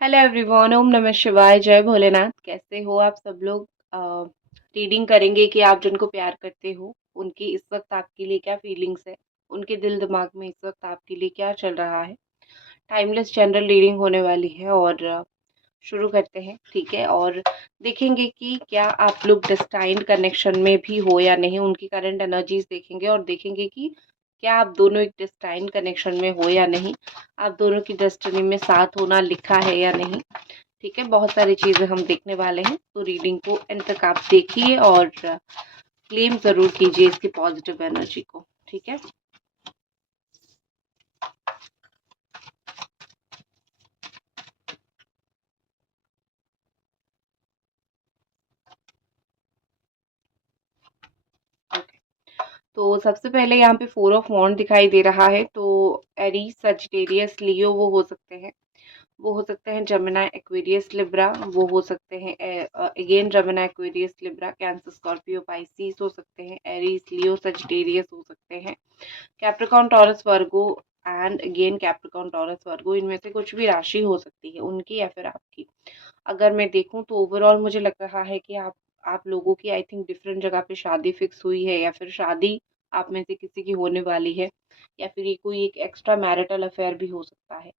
Hello everyone, ओम नमः शिवाय, जय भोलेनाथ। कैसे हो आप सब लोग? रीडिंग करेंगे कि आप जिनको प्यार करते हो उनकी इस वक्त आपके लिए क्या फीलिंग्स है, उनके दिल दिमाग में इस वक्त आपके लिए क्या चल रहा है। टाइमलेस जनरल रीडिंग होने वाली है और शुरू करते हैं, ठीक है। और देखेंगे कि क्या आप लोग डेस्टाइन्ड कनेक्शन में भी हो या नहीं, उनकी करंट एनर्जीज देखेंगे और देखेंगे कि क्या आप दोनों एक डेस्टाइन्ड कनेक्शन में हो या नहीं, आप दोनों की डेस्टिनी में साथ होना लिखा है या नहीं। ठीक है, बहुत सारी चीजें हम देखने वाले हैं, तो रीडिंग को एंड तक आप देखिए और क्लेम जरूर कीजिए इसकी पॉजिटिव एनर्जी को, ठीक है। ओके, तो सबसे पहले यहाँ पे 4 ऑफ वॉन्ड दिखाई दे रहा है, तो एरीज, सजिटेरियस, लियो वो हो सकते हैं। वो हो सकते हैं जमिनाई, एक्वेरियस, लिब्रा। वो हो सकते हैं again Gemini, Aquarius, Libra. Cancer, Scorpio, Pisces हो सकते हैं। एरीज, लियो, सजिटेरियस हो सकते हैं। Capricorn, Taurus, Virgo and again Capricorn, Taurus, Virgo. इनमें से कुछ भी राशि हो सकती है, उनकी या फिर आपकी। अगर मैं देखूं तो ओवरऑल मुझे लग रहा है कि आप लोगों की आई थिंक डिफरेंट जगह पे शादी फिक्स हुई है, या फिर शादी आप में से किसी की होने वाली है, या फिर ये कोई एक एक्स्ट्रा मैरिटल अफेयर भी हो सकता है।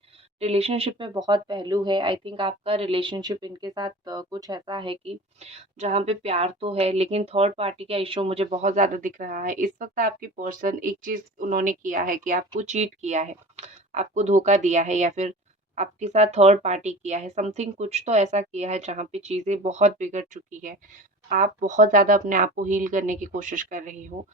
रिलेशनशिप में बहुत पहलू है। आई थिंक आपका रिलेशनशिप इनके साथ कुछ ऐसा है कि जहाँ पे प्यार तो है लेकिन थर्ड पार्टी का इशू मुझे बहुत ज़्यादा दिख रहा है। इस वक्त आपकी पर्सन एक चीज़ उन्होंने किया है कि आपको चीट किया है, आपको धोखा दिया है, या फिर आपके साथ थर्ड पार्टी किया है। समथिंग कुछ तो ऐसा किया है जहाँ पे चीज़ें बहुत बिगड़ चुकी है। आप बहुत ज़्यादा अपने आप को हील करने की कोशिश कर रहे हो।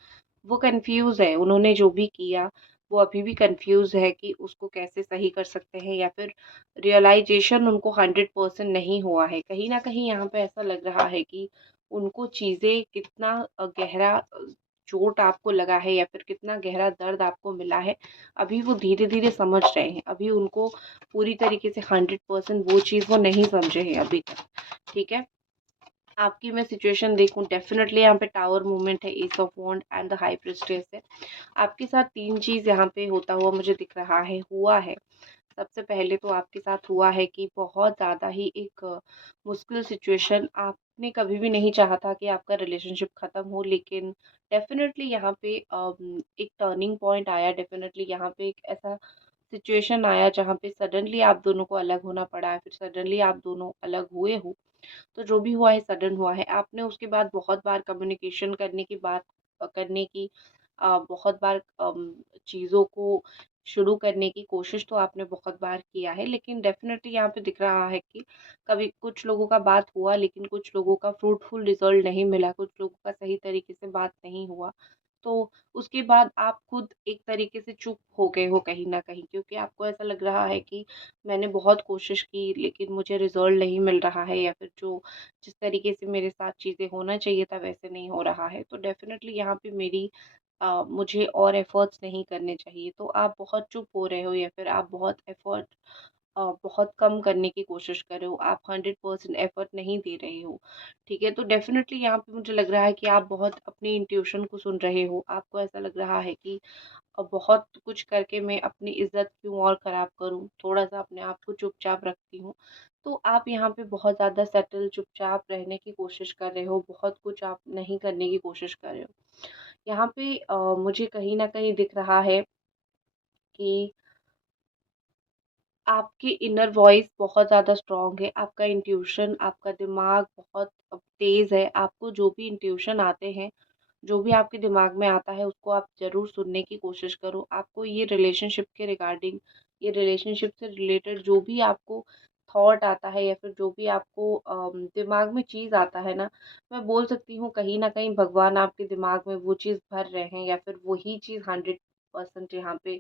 वो कंफ्यूज है, उन्होंने जो भी किया वो अभी भी कंफ्यूज है कि उसको कैसे सही कर सकते हैं, या फिर रियलाइजेशन उनको 100% नहीं हुआ है। कहीं ना कहीं यहाँ पे ऐसा लग रहा है कि उनको चीज़ें कितना गहरा चोट आपको लगा है, या फिर कितना गहरा दर्द आपको मिला है, अभी वो धीरे धीरे समझ रहे हैं। अभी उनको पूरी तरीके से 100% वो चीज़ वो नहीं समझे हैं अभी तक, ठीक है। आपकी मैं सिचुएशन देखूं, डेफिनेटली यहाँ पे टावर मूवमेंट है, ace of wand and the high priestess है। आपके साथ तीन चीज यहाँ पे होता हुआ मुझे दिख रहा है, हुआ है। सबसे पहले तो आपके साथ हुआ है कि बहुत ज़्यादा ही एक मुश्किल सिचुएशन, आपने कभी भी नहीं चाहा था कि आपका रिलेशनशिप ख़त्म हो, लेकिन डेफिनेटली यहाँ पे एक टर्निंग पॉइंट आया। डेफिनेटली यहाँ पे एक ऐसा सिचुएशन आया जहाँ पे सडनली आप दोनों को अलग होना पड़ा है, फिर सडनली आप दोनों अलग हुए हो। तो जो भी हुआ है सडन हुआ है। आपने उसके बाद बहुत बार कम्युनिकेशन करने की बात करने की बहुत बार चीज़ों को शुरू करने की कोशिश तो आपने बहुत बार किया है, लेकिन डेफिनेटली यहाँ पे दिख रहा है कि कभी कुछ लोगों का बात हुआ लेकिन कुछ लोगों का फ्रूटफुल रिजल्ट नहीं मिला, कुछ लोगों का सही तरीके से बात नहीं हुआ। तो उसके बाद आप खुद एक तरीके से चुप हो गए हो कहीं न कहीं, क्योंकि आपको ऐसा लग रहा है कि मैंने बहुत कोशिश की लेकिन मुझे रिज़ल्ट नहीं मिल रहा है, या फिर जो जिस तरीके से मेरे साथ चीज़ें होना चाहिए था वैसे नहीं हो रहा है। तो डेफ़िनेटली यहाँ पे मुझे और एफ़र्ट्स नहीं करने चाहिए। तो आप बहुत चुप हो रहे हो, या फिर आप बहुत बहुत कम करने की कोशिश कर रहे हो, आप 100% एफ़र्ट नहीं दे रहे हो, ठीक है। तो डेफ़िनेटली यहाँ पे मुझे लग रहा है कि आप बहुत अपनी इंट्यूशन को सुन रहे हो। आपको ऐसा लग रहा है कि बहुत कुछ करके मैं अपनी इज़्ज़त क्यों और ख़राब करूँ, थोड़ा-सा अपने आप को चुपचाप रखती हूँ। तो आप यहाँ पे बहुत ज़्यादा सेटल चुपचाप रहने की कोशिश कर रहे हो, बहुत कुछ आप नहीं करने की कोशिश कर रहे हो। यहाँ पे मुझे कहीं न कहीं दिख रहा है कि आपकी इनर वॉइस बहुत ज़्यादा स्ट्रॉन्ग है, आपका इंट्यूशन, आपका दिमाग बहुत तेज़ है। आपको जो भी इंट्यूशन आते हैं, जो भी आपके दिमाग में आता है उसको आप ज़रूर सुनने की कोशिश करो। आपको ये रिलेशनशिप के रिगार्डिंग, ये रिलेशनशिप से रिलेटेड जो भी आपको थॉट आता है, या फिर जो भी आपको दिमाग में चीज़ आता है ना, मैं बोल सकती हूँ कहीं न कहीं भगवान आपके दिमाग में वो चीज़ भर रहे हैं, या फिर वही चीज़ 100% यहाँ पे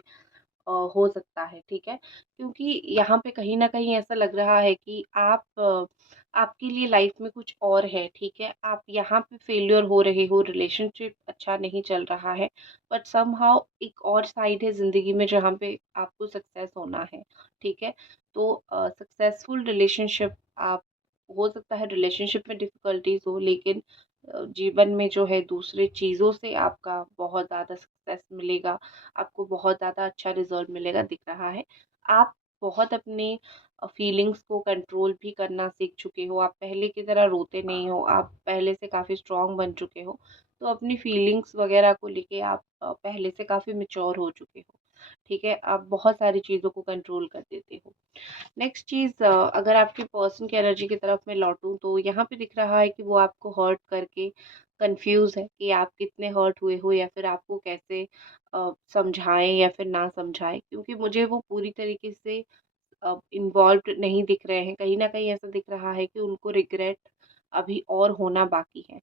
हो सकता है, ठीक है? क्योंकि यहाँ पे कहीं न कहीं ऐसा लग रहा है कि आपके लिए लाइफ़ में कुछ और है, ठीक है? आप यहाँ पे फेल्योर हो रहे हो, रिलेशनशिप अच्छा नहीं चल रहा है, बट समहाउ एक और साइड है ज़िंदगी में जहाँ पे आपको सक्सेस होना है, ठीक है? तो सक्सेसफुल रिलेशनशिप आप, हो सकता है रिलेशनशिप में डिफ़िकल्टीज़ हो, लेकिन जीवन में जो है दूसरे चीज़ों से आपका बहुत ज़्यादा सक्सेस मिलेगा, आपको बहुत ज़्यादा अच्छा रिज़ल्ट मिलेगा दिख रहा है। आप बहुत अपने फीलिंग्स को कंट्रोल भी करना सीख चुके हो, आप पहले की तरह रोते नहीं हो, आप पहले से काफ़ी स्ट्रॉन्ग बन चुके हो। तो अपनी फीलिंग्स वगैरह को लेके आप पहले से काफ़ी मैच्योर हो चुके हो, ठीक है? आप बहुत सारी चीज़ों को कंट्रोल कर देते हो। नेक्स्ट चीज़, अगर आपकी पर्सन की एनर्जी की तरफ मैं लौटूँ तो यहाँ पे दिख रहा है कि वो आपको हर्ट करके कंफ्यूज है कि आप कितने हर्ट हुए हो या फिर आपको कैसे समझाएं या फिर ना समझाएं, क्योंकि मुझे वो पूरी तरीके से इन्वॉल्व्ड नहीं दिख रहे हैं। कहीं न कहीं ऐसा दिख रहा है कि उनको रिग्रेट अभी और होना बाकी है।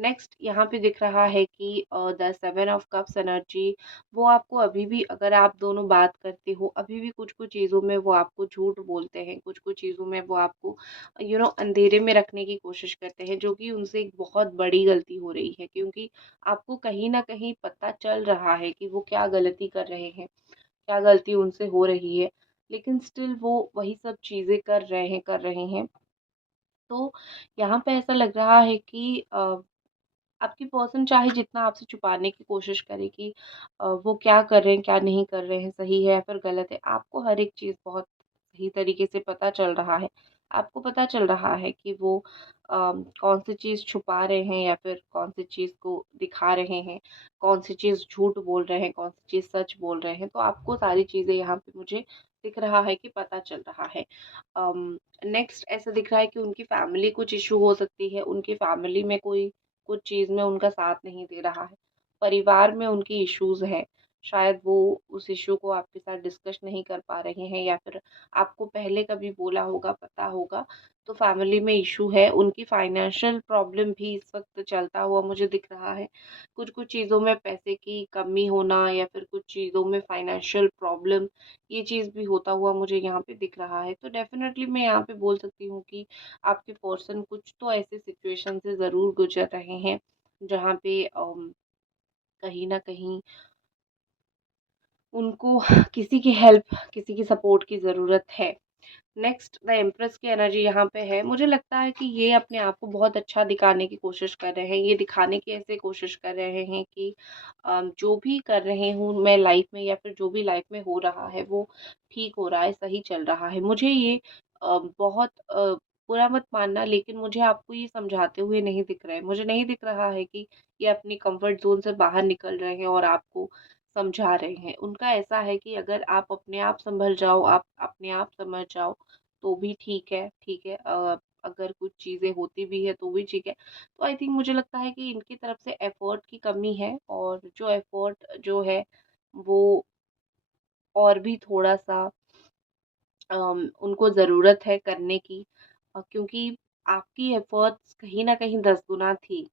नेक्स्ट यहाँ पे दिख रहा है कि द 7 ऑफ कप्स एनर्जी, वो आपको अभी भी, अगर आप दोनों बात करते हो, अभी भी कुछ-कुछ चीज़ों में वो आपको झूठ बोलते हैं, कुछ-कुछ चीज़ों में वो आपको अंधेरे में रखने की कोशिश करते हैं, जो कि उनसे एक बहुत बड़ी गलती हो रही है, क्योंकि आपको कहीं न कहीं पता चल रहा है कि वो क्या गलती कर रहे हैं, क्या गलती उनसे हो रही है, लेकिन स्टिल वो वही सब चीज़ें कर रहे हैं। तो यहाँ पे ऐसा लग रहा है कि आपकी पर्सन चाहे जितना आपसे छुपाने की कोशिश करे कि वो क्या कर रहे हैं, क्या नहीं कर रहे हैं, सही है या फिर गलत है, आपको हर एक चीज़ बहुत सही तरीके से पता चल रहा है। आपको पता चल रहा है कि वो कौन-सी चीज़ छुपा रहे हैं या फिर कौन-सी चीज़ को दिखा रहे हैं, कौन-सी चीज़ झूठ बोल रहे हैं, कौन-सी चीज़ सच बोल रहे हैं। तो आपको सारी चीज़ें यहाँ पे मुझे दिख रहा है कि पता चल रहा है। नेक्स्ट ऐसा दिख रहा है कि उनकी फैमिली कुछ इश्यू हो सकती है, उनकी फैमिली में कोई कुछ चीज़ में उनका साथ नहीं दे रहा है। परिवार में उनकी इश्यूज़ हैं, शायद वो उस इश्यू को आपके साथ डिस्कस नहीं कर पा रहे हैं या फिर आपको पहले कभी बोला होगा, पता होगा, तो फैमिली में इश्यू है। उनकी फाइनेंशियल प्रॉब्लम भी इस वक़्त चलता हुआ मुझे दिख रहा है। कुछ-कुछ चीज़ों में पैसे की कमी होना या फिर कुछ चीज़ों में फाइनेंशियल प्रॉब्लम, ये चीज़ भी होता हुआ मुझे यहाँ पे दिख रहा है। तो डेफ़िनेटली मैं यहाँ पे बोल सकती हूँ कि आपके पर्सन कुछ तो ऐसे सिचुएशन से ज़रूर गुज़र रहे हैं, जहाँ पे कहीं न कहीं उनको किसी की हेल्प, किसी की सपोर्ट की ज़रूरत है। नेक्स्ट द एम्प्रेस की एनर्जी यहाँ पे है। मुझे लगता है कि ये अपने आप को बहुत अच्छा दिखाने की कोशिश कर रहे हैं। ये दिखाने की ऐसे कोशिश कर रहे हैं कि जो भी कर रहे हूँ मैं लाइफ में या फिर जो भी लाइफ में हो रहा है वो ठीक हो रहा है, सही चल रहा है। मुझे ये बहुत बुरा मत मानना, लेकिन मुझे आपको ये समझाते हुए नहीं दिख रहा है। मुझे नहीं दिख रहा है कि ये अपनी कम्फर्ट ज़ोन से बाहर निकल रहे हैं और आपको समझा रहे हैं। उनका ऐसा है कि अगर आप अपने आप सँभल जाओ, आप अपने आप समझ जाओ, तो भी ठीक है, ठीक है। अगर कुछ चीज़ें होती भी है तो भी ठीक है। तो आई थिंक मुझे लगता है कि इनकी तरफ से एफ़र्ट की कमी है, और जो एफ़र्ट जो है वो और भी थोड़ा-सा उनको ज़रूरत है करने की, क्योंकि आपकी एफ़र्ट्स कहीं न कहीं 10 गुना थी,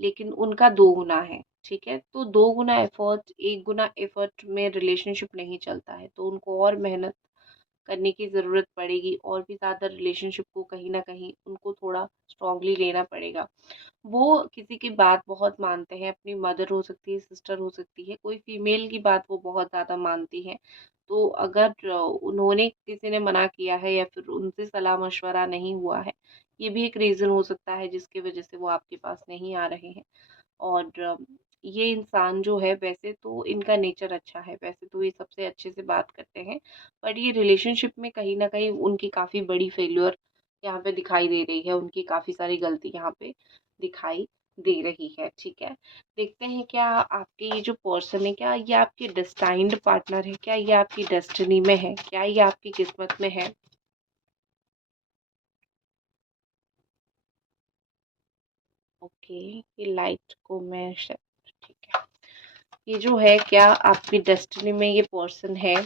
लेकिन उनका 2 गुना है, ठीक है? तो 2 गुना एफ़र्ट, 1 गुना एफ़र्ट में रिलेशनशिप नहीं चलता है, तो उनको और मेहनत करने की ज़रूरत पड़ेगी, और भी ज़्यादा रिलेशनशिप को कहीं न कहीं उनको थोड़ा स्ट्रॉन्गली लेना पड़ेगा। वो किसी की बात बहुत मानते हैं, अपनी मदर हो सकती है, सिस्टर हो सकती है, कोई फीमेल की बात वो बहुत ज़्यादा मानती हैं। तो अगर उन्होंने, किसी ने मना किया है या फिर उनसे सलाह-मशवरा नहीं हुआ है, ये भी एक रीज़न हो सकता है जिसकी वज़ह से वो आपके पास नहीं आ रहे हैं। और ये इंसान जो है, वैसे तो इनका नेचर अच्छा है, वैसे तो ये सबसे अच्छे से बात करते हैं, बट ये रिलेशनशिप में कहीं न कहीं उनकी काफ़ी बड़ी फेल्योर यहाँ पे दिखाई दे रही है, उनकी काफ़ी सारी गलती यहाँ पे दिखाई दे रही है, ठीक है? देखते हैं क्या आपके ये जो पर्सन है, क्या ये आपके डेस्टाइन्ड पार्टनर है? क्या ये आपकी डेस्टिनी में है? क्या ये आपकी किस्मत में है? ओके, ये लाइट को मैं ठीक है। ये जो है, क्या आपकी डेस्टिनी में ये पर्सन है?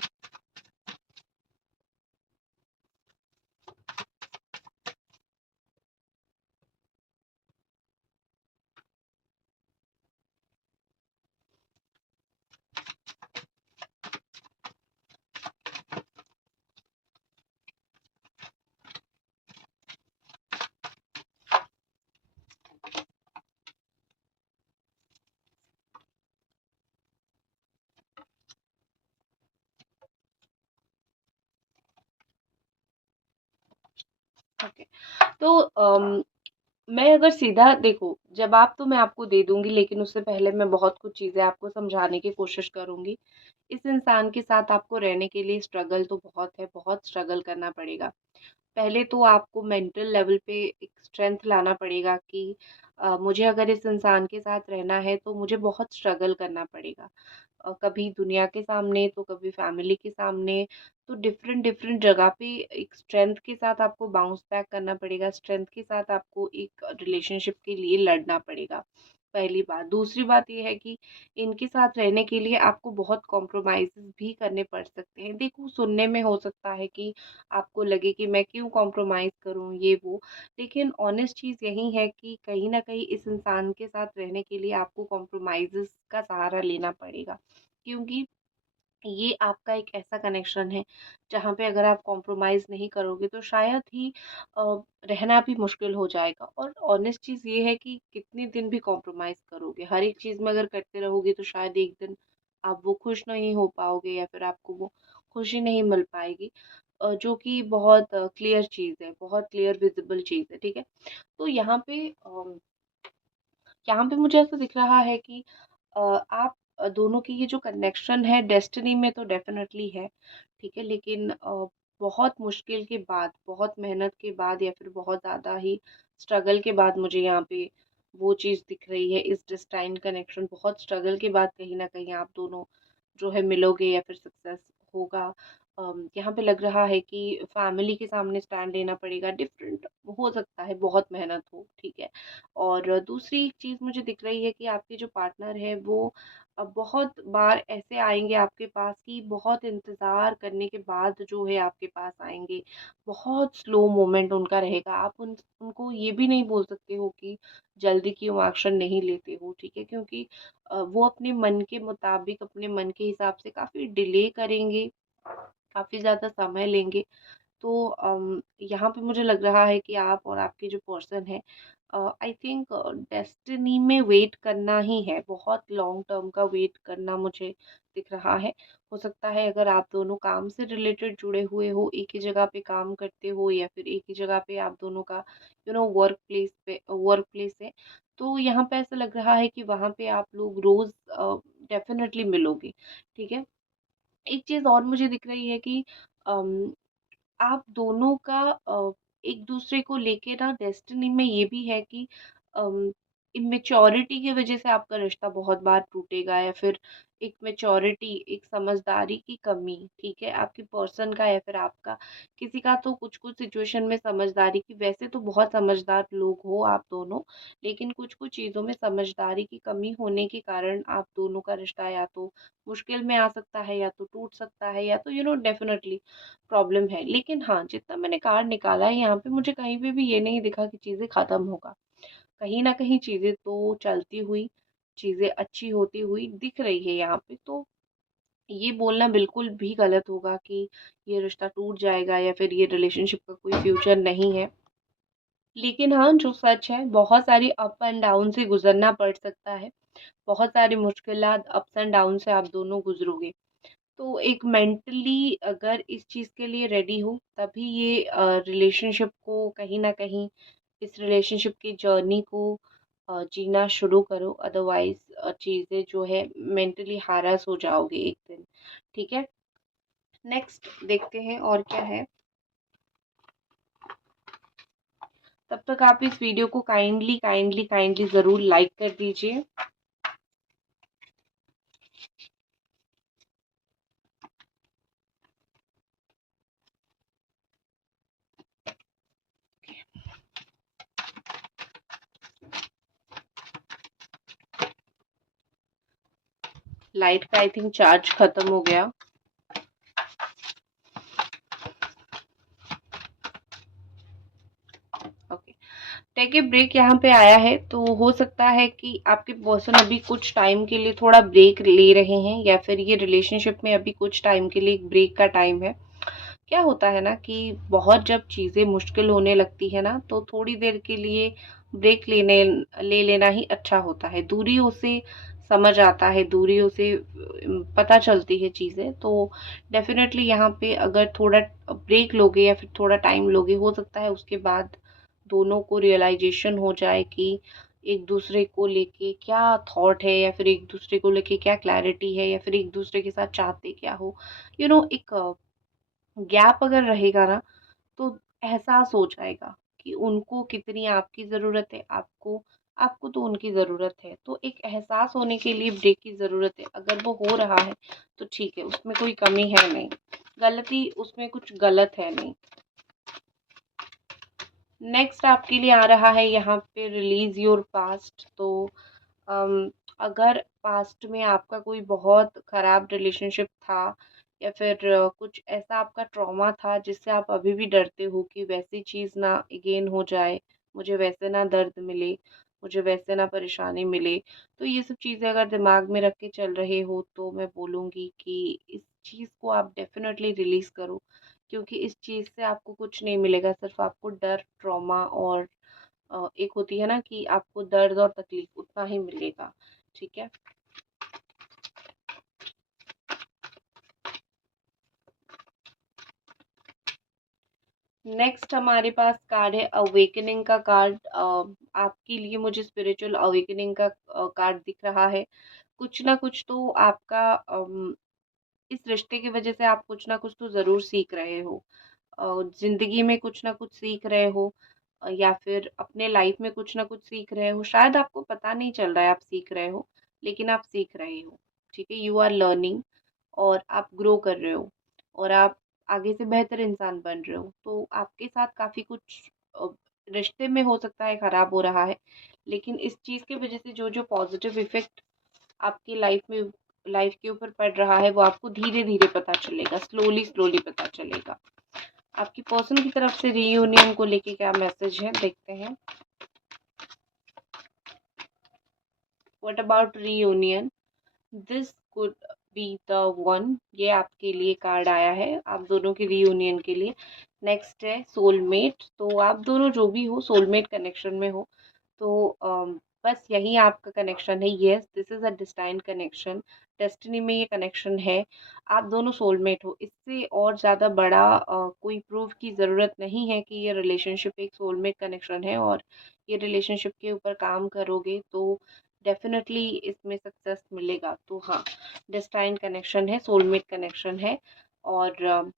ओके, तो मैं अगर सीधा देखो, जवाब तो मैं आपको दे दूँगी, लेकिन उससे पहले मैं बहुत कुछ चीज़ें आपको समझाने की कोशिश करूँगी। इस इंसान के साथ आपको रहने के लिए स्ट्रगल तो बहुत है, बहुत स्ट्रगल करना पड़ेगा। पहले तो आपको मेंटल लेवल पे एक स्ट्रेंथ लाना पड़ेगा कि मुझे अगर इस इंसान के साथ रहना है तो मुझे बहुत स्ट्रगल करना पड़ेगा। कभी दुनिया के सामने तो कभी फैमिली के सामने, तो डिफरेंट डिफरेंट जगह पे एक स्ट्रेंथ के साथ आपको बाउंस बैक करना पड़ेगा, स्ट्रेंथ के साथ आपको एक रिलेशनशिप के लिए लड़ना पड़ेगा। पहली बात। दूसरी बात ये है कि इनके साथ रहने के लिए आपको बहुत कॉम्प्रोमाइज़ेज़ भी करने पड़ सकते हैं। देखो, सुनने में हो सकता है कि आपको लगे कि मैं क्यों कॉम्प्रोमाइज़ करूँ ये वो, लेकिन ऑनेस्ट चीज़ यही है कि कहीं न कहीं इस इंसान के साथ रहने के लिए आपको कॉम्प्रोमाइज़ेज़ का सहारा लेना पड़ेगा। क्योंकि ये आपका एक ऐसा कनेक्शन है जहाँ पे अगर आप कॉम्प्रोमाइज़ नहीं करोगे तो शायद ही अ, रहना भी मुश्किल हो जाएगा। और ऑनेस्ट चीज़ ये है कि कितने दिन भी कॉम्प्रोमाइज़ करोगे, हर एक चीज़ में अगर करते रहोगे तो शायद एक दिन आप वो खुश नहीं हो पाओगे या फिर आपको वो खुशी नहीं मिल पाएगी, जो कि बहुत क्लियर चीज़ है, बहुत क्लियर विजिबल चीज़ है, ठीक है? तो यहाँ पे मुझे ऐसा दिख रहा है कि आप दोनों की ये जो कनेक्शन है डेस्टिनी में तो डेफ़िनेटली है, ठीक है? लेकिन बहुत मुश्किल के बाद, बहुत मेहनत के बाद या फिर बहुत ज़्यादा ही स्ट्रगल के बाद मुझे यहाँ पे वो चीज़ दिख रही है, इस डेस्टाइन्ड कनेक्शन बहुत स्ट्रगल के बाद कहीं न कहीं आप दोनों जो है मिलोगे या फिर सक्सेस होगा। यहाँ पे लग रहा है कि फैमिली के सामने स्टैंड लेना पड़ेगा, डिफरेंट हो सकता है, बहुत मेहनत हो, ठीक है? और दूसरी एक चीज़ मुझे दिख रही है कि आपके जो पार्टनर है वो बहुत बार ऐसे आएँगे आपके पास कि बहुत इंतज़ार करने के बाद जो है आपके पास आएँगे। बहुत स्लो मोमेंट उनका रहेगा। आप उनको ये भी नहीं बोल सकते हो कि जल्दी क्यों एक्शन नहीं लेते हो, ठीक है? क्योंकि वो अपने मन के मुताबिक, अपने मन के हिसाब से काफ़ी डिले करेंगे, काफ़ी ज़्यादा समय लेंगे। तो यहाँ पे मुझे लग रहा है कि आप और आपके जो पर्सन है, आई थिंक डेस्टिनी में वेट करना ही है, बहुत लॉन्ग टर्म का वेट करना मुझे दिख रहा है। हो सकता है अगर आप दोनों काम से रिलेटेड जुड़े हुए हो, एक ही जगह पे काम करते हो या फिर एक ही जगह पे आप दोनों का वर्क प्लेस है, तो यहाँ पे ऐसा लग रहा है कि वहाँ पे आप लोग रोज़ डेफ़िनेटली मिलोगे, ठीक है? एक चीज़ और मुझे दिख रही है कि अम आप दोनों का एक-दूसरे को लेके ना डेस्टिनी में ये भी है कि इमैच्योरिटी की वज़ह से आपका रिश्ता बहुत बार टूटेगा या फिर एक मैच्योरिटी, एक समझदारी की कमी, ठीक है? आपके पर्सन का या फिर आपका। किसी का तो कुछ-कुछ सिचुएशन में समझदारी की, वैसे तो बहुत समझदार लोग हो आप दोनों, लेकिन कुछ-कुछ चीज़ों में समझदारी की कमी होने के कारण आप दोनों का रिश्ता या तो मुश्किल में आ सकता है या तो टूट सकता है या तो डेफ़िनेटली प्रॉब्लम है। लेकिन हाँ, जितना मैंने कार्ड निकाला है यहाँ पे मुझे कहीं पे भी ये नहीं दिखा कि चीज़ें ख़त्म होगा। कहीं न कहीं चीज़ें तो चलती हुई, चीज़ें अच्छी होती हुई दिख रही है यहाँ पे। तो ये बोलना बिल्कुल भी गलत होगा कि ये रिश्ता टूट जाएगा या फिर ये रिलेशनशिप का कोई फ्यूचर नहीं है। लेकिन हाँ, जो सच है, बहुत सारी अप एंड डाउन से गुज़रना पड़ सकता है। बहुत सारी मुश्किलात, अप्स एंड डाउन से आप दोनों गुज़रोगे। तो एक मेंटली अगर इस चीज़ के लिए रेडी हो तभी ये रिलेशनशिप को कहीं न कहीं, इस रिलेशनशिप की जर्नी को जीना शुरू करो, अदरवाइज़ चीज़ें जो है मेंटली हैरेस हो जाओगे एक दिन, ठीक है? नेक्स्ट देखते हैं और क्या है। तब तक आप इस वीडियो को काइंडली काइंडली काइंडली ज़रूर लाइक कर दीजिए। लाइट का आई थिंक चार्ज खत्म हो गया। ओके, टेक ए ब्रेक यहाँ पे आया है, तो हो सकता है कि आपके पर्सन अभी कुछ टाइम के लिए थोड़ा ब्रेक ले रहे हैं या फिर ये रिलेशनशिप में अभी कुछ टाइम के लिए एक ब्रेक का टाइम है। क्या होता है ना कि बहुत जब चीज़ें मुश्किल होने लगती है ना तो थोड़ी देर के लिए ब्रेक ले लेना ही अच्छा होता है। दूरियों से समझ आता है, दूरियों से पता चलती है चीज़ें। तो डेफ़िनेटली यहाँ पे अगर थोड़ा ब्रेक लोगे या फिर थोड़ा टाइम लोगे, हो सकता है उसके बाद दोनों को रियलाइजेशन हो जाए कि एक दूसरे को लेके क्या थॉट है, या फिर एक दूसरे को लेके क्या क्लैरिटी है, या फिर एक दूसरे के साथ चाहते क्या हो। एक गैप अगर रहेगा ना, तो एहसास हो जाएगा कि उनको कितनी आपकी ज़रूरत है, आपको आपको तो उनकी ज़रूरत है। तो एक एहसास होने के लिए ब्रेक की ज़रूरत है। अगर वो हो रहा है तो ठीक है, उसमें कोई कमी है नहीं, गलती उसमें कुछ गलत है नहीं। नेक्स्ट आपके लिए आ रहा है यहाँ पे रिलीज योर पास्ट। तो अम, अगर पास्ट में आपका कोई बहुत खराब रिलेशनशिप था, या फिर कुछ ऐसा आपका ट्रॉमा था जिससे आप अभी भी डरते हो कि वैसी चीज़ ना अगेन हो जाए, मुझे वैसे ना दर्द मिले, मुझे वैसे ना परेशानी मिले। तो ये सब चीज़ें अगर दिमाग में रख के चल रहे हो, तो मैं बोलूँगी कि इस चीज़ को आप डेफिनेटली रिलीज़ करो, क्योंकि इस चीज़ से आपको कुछ नहीं मिलेगा, सिर्फ आपको डर, ट्रॉमा और एक होती है ना कि आपको दर्द और तकलीफ, उतना ही मिलेगा। ठीक है। नेक्स्ट हमारे पास कार्ड है अवेकनिंग का कार्ड। आपके लिए मुझे स्पिरिचुअल अवेकनिंग का कार्ड दिख रहा है। कुछ ना कुछ तो आपका इस रिश्ते की वजह से आप कुछ ना कुछ तो ज़रूर सीख रहे हो। ज़िंदगी में कुछ ना कुछ सीख रहे हो, या फिर अपने लाइफ में कुछ ना कुछ सीख रहे हो। शायद आपको पता नहीं चल रहा है आप सीख रहे हो, लेकिन आप सीख रहे हो। ठीक है, यू आर लर्निंग, और आप ग्रो कर रहे हो, और आप आगे से बेहतर इंसान बन रहे हो। तो आपके साथ काफ़ी कुछ अ, रिश्ते में हो सकता है खराब हो रहा है, लेकिन इस चीज़ की वजह से जो जो पॉजिटिव इफ़ेक्ट आपकी लाइफ के ऊपर पड़ रहा है, वो आपको धीरे-धीरे पता चलेगा, स्लोली स्लोली पता चलेगा। आपकी पर्सन की तरफ से रीयूनियन को लेके क्या मैसेज है, देखते हैं। What about reunion, this could be the one. ये आपके लिए कार्ड आया है, आप दोनों की रीयूनियन के लिए। नेक्स्ट है सोलमेट। तो आप दोनों जो भी हो, सोलमेट कनेक्शन में हो, तो बस यही आपका कनेक्शन है। Yes, this is a destine connection, destiny में ये कनेक्शन है। आप दोनों सोलमेट हो, इससे और ज़्यादा बड़ा कोई प्रूफ की ज़रूरत नहीं है कि ये रिलेशनशिप एक सोलमेट कनेक्शन है, और ये रिलेशनशिप के ऊपर काम करोगे तो डेफिनेटली इसमें सक्सेस मिलेगा। तो हाँ, डेस्टाइन कनेक्शन है, सोलमेट कनेक्शन है, और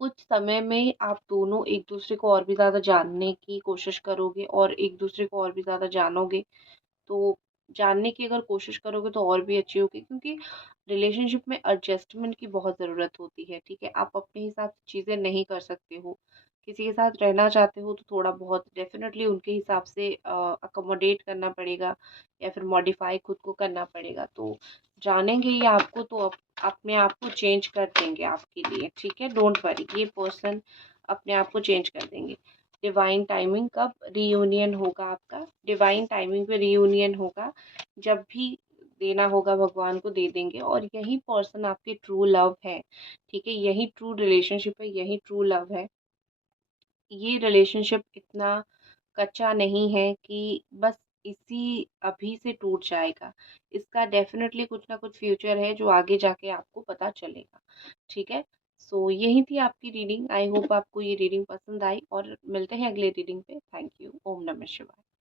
कुछ समय में आप दोनों एक दूसरे को और भी ज़्यादा जानने की कोशिश करोगे, और एक दूसरे को और भी ज़्यादा जानोगे। तो जानने की अगर कोशिश करोगे तो और भी अच्छी होगी, क्योंकि रिलेशनशिप में एडजस्टमेंट की बहुत ज़रूरत होती है। ठीक है, आप अपने हिसाब से चीज़ें नहीं कर सकते हो। किसी के साथ रहना चाहते हो तो थोड़ा बहुत डेफिनेटली उनके हिसाब से अकोमोडेट करना पड़ेगा, या फिर मॉडिफाई खुद को करना पड़ेगा। तो जानेंगे ये आपको, तो अपने आप को चेंज कर देंगे आपके लिए। ठीक है, डोंट वरी, ये पर्सन अपने आप को चेंज कर देंगे। डिवाइन टाइमिंग, कब रीयूनियन होगा आपका? डिवाइन टाइमिंग पे रीयूनियन होगा, जब भी देना होगा भगवान को दे देंगे, और यही पर्सन आपके ट्रू लव है। ठीक है, यही ट्रू रिलेशनशिप है, यही ट्रू लव है। ये रिलेशनशिप इतना कच्चा नहीं है कि बस इसी अभी से टूट जाएगा। इसका डेफिनेटली कुछ ना कुछ फ्यूचर है जो आगे जाके आपको पता चलेगा। ठीक है, सो यही थी आपकी रीडिंग। आई होप आपको ये रीडिंग पसंद आई, और मिलते हैं अगले रीडिंग पे। Thank you. ओम नमः शिवाय।